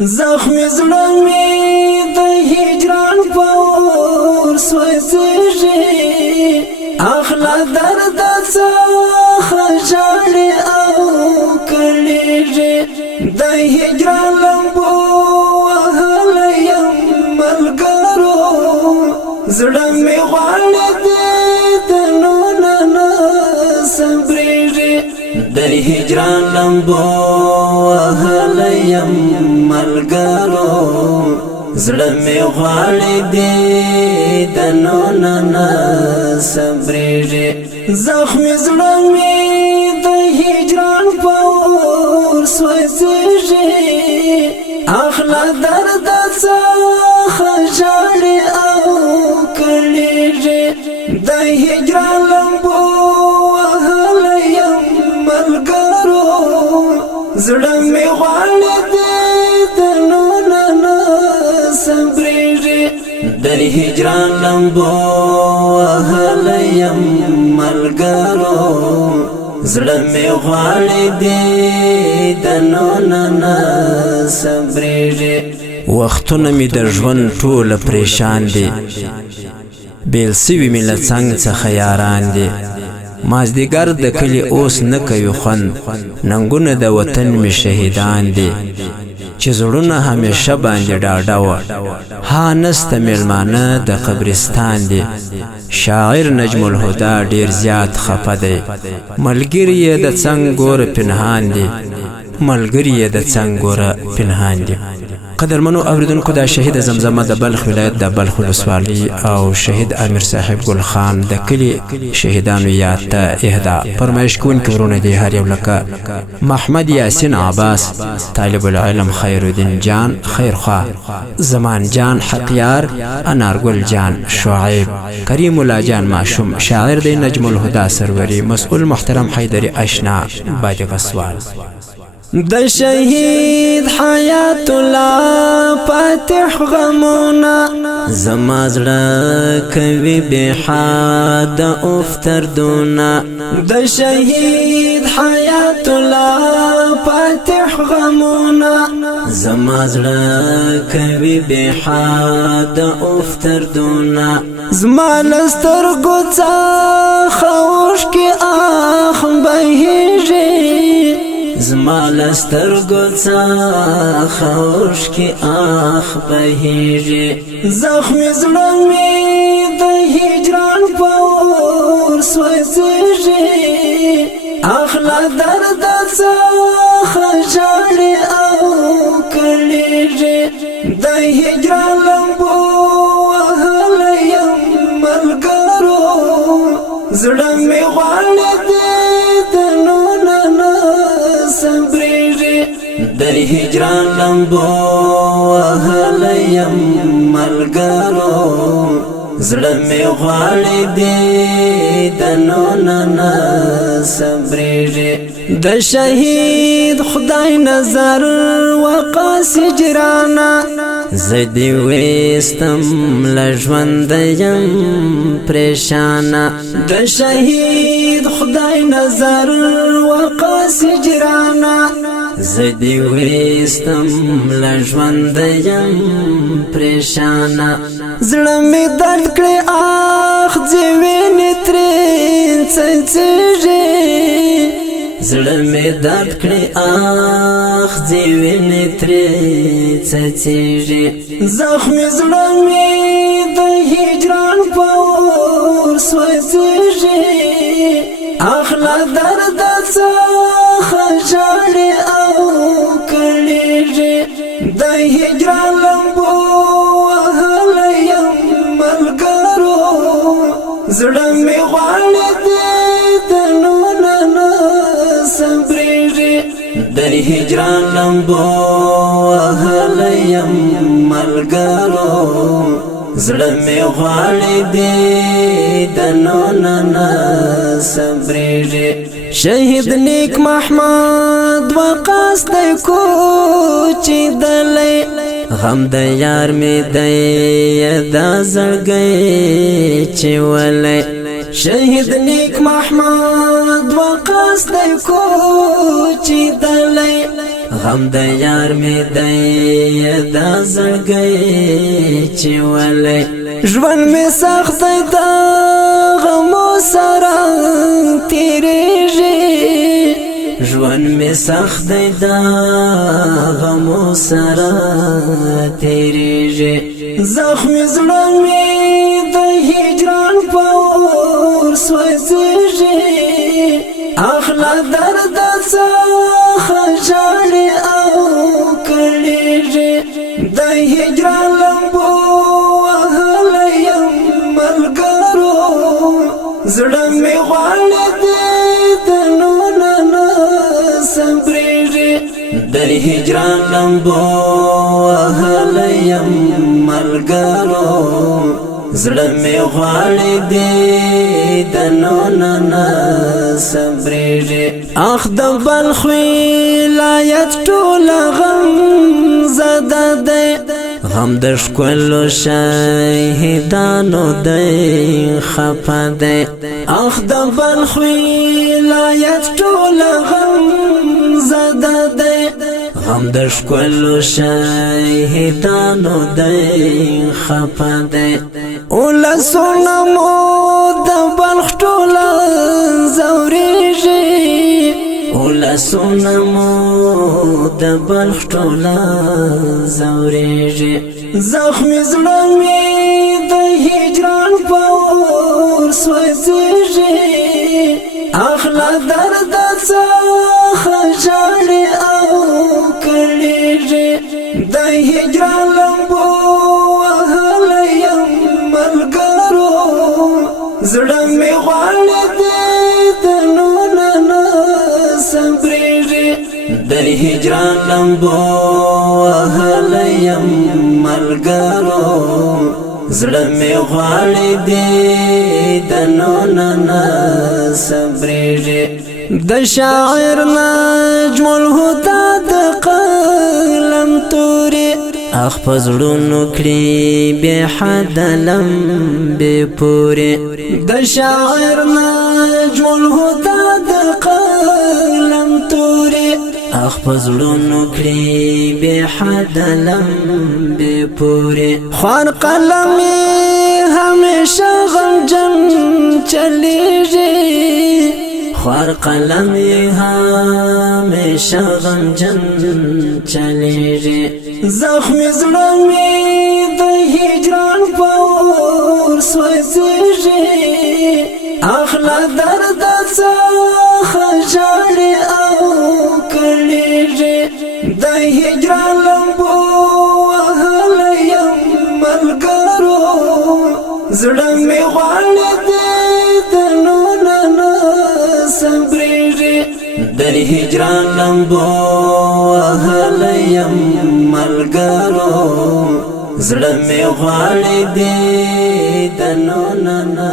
زخمی زړه می د هجران پور سوځي اخلا درد څخه ژړې او کړېږي د هجران لمبو وهلی یم ملګرو زړه می غواړي د نونه نه صبرېږي د هجران لمبو وهلی یم ملګرو زړه می غواړي د نونه نه صبرېږي زخمی زړه می د هجران په اور سوځي اخلا درد څخه ژړې او کړېږي د هجران لمبو وهلی یم ملګرو زړه می غواړي د نونه نه صبرېږي د هجران لمبو وهلی یم ملګرو زړه می غواړي د نونه نه صبرېږي وختونه می د ژوند ټوله پریشان دي بیل سوي می له څنګ څخه یاران دي مازدیګر د کلي اوس نه کوي خوند ننګونه د وطن می شهیدان دي چې زړونه همیشه باندې ډاډه وه ها نسته میلمانه د قبرستان دي شاعر نجم الهدى ډیر زیات خفه دی ملګری یې د څنګ ګوره پنهان دي ملګری یې د څنګ ګوره پنهان دي قدرمنو اوریدونکو دا شهید زمزمه د بلخ ولایت د بلخ ولسوالۍ او شهید امیر صاحب ګل خان د کلي شهیدانو یاد ته اهدا فرمایش کوونکي ورونه دي هر یو لکه محمد یاسین عباس طالب العلم خیرالدین جان خیرخوا زمان جان حقیار انارګل جان شعیب کریم الله جان معشوم شاعر دی نجم الهدى سروری مسئول محترم حیدری اشنا باج غسوال د شهید حیات الله فاتح غمونا زما زړه کوي بې حاده افتردونه د شهید حیات الله فاتح غمونا زما زړه کوي بې حاده افتردونه زما لسترګو څخه اوښکې اخ بهیږي زما لسترګو څخه اوښکې اخ بهیږي زخمی زړه می د هجران په اور سوځي اخلا درد څخه ژړې او کړېږي د هجران لمبو وهلی یم ملګرو زړه می غواړي د نونه نه صبرېږي د هجران لمبو وهلی یم ملګرو زړه می غواړي د نونه نه صبرېږي د شهید خدای نظر وقاص جرانا زه دې ویستم له ژونده یم پریشانه د شهید خدای نظر وقاص جرانا زه دې ویستم له ژونده یم پریشانه زړه می درد کړي اخ دې وینې ترې څڅېږي زړه می درد کړي اخ دې وینې ترې څڅېږي زخمی زړه می د هجران په اور سوځي اخلا درد څخه ژړې او کړېږي د هجران لمبو وهلی یم ملګرو زړه می غواړي د نونه نه صبرېږي د هجران لمبو وهلی یم ملګرو زړه می غواړي د نونه نه صبرېږي شهید نیک محمد وقاص د کوچېدلی غم د یار می دی دا زړګی چې ولی شهید نیک محمد وقاص د کوچېدلی غم د یار می دی دا زړګی چې ولې ژوند می سخت دی دا غمو سره تیریږي ژوند می سخت دی دا غمو سره تیریږي زخمي زړه می د هجران په اور سوځي اخلا درد څخه ژاړي او کړيږي د هجران لمبو وهلی یم ملګرو زړه مې غواړي د نونه نه صبرېږي د هجران لمبو وهلی یم ملګرو زړه مې غواړي د نونه نه صبرېږي اخ د بلخ ولایت ټول غم زده دی غم د ښکلو شهیدانو دی خفه دی اخ د بلخ ولایت ټول غم زده دی غم د ښکلو شهیدانو دی خفه دی ولسونه مو د بلخ ټوله ځورېږي ولسونه مو د بلخ ټوله ځورېږي زخمي زړه مې د هجران په اور سوځېږي اخلا درد څخه ژاړي او کړېږي د هجران لمبو وهلی یم ملګرو زړه مې غواړي د نونه نه صبرېږي د هجران لمبو وهلی یم ملګرو زړه مې غواړي د نونه نه صبرېږي د شاعر نجم الهدى د قلم توري اخ پزړونو کړي بې حد لمبې پورې د شاعر نجم الهدى د قلم توري اخ پزړونو کړي بې حد لمبې پورې خوار قلم همیشه غمجن چلیږي خوار قلم همیشه غمجن چلیږي زخمي زړه مې د هجران په اور سوځېږي اخلا درد څخه ژاړي او کړېږي د هجران لمبو وهلی یم ملګرو زړه مې غواړي د نونه نه صبرېږي د هجران لمبو وهلی یم ملګرو زړه مې غواړي د نونه نه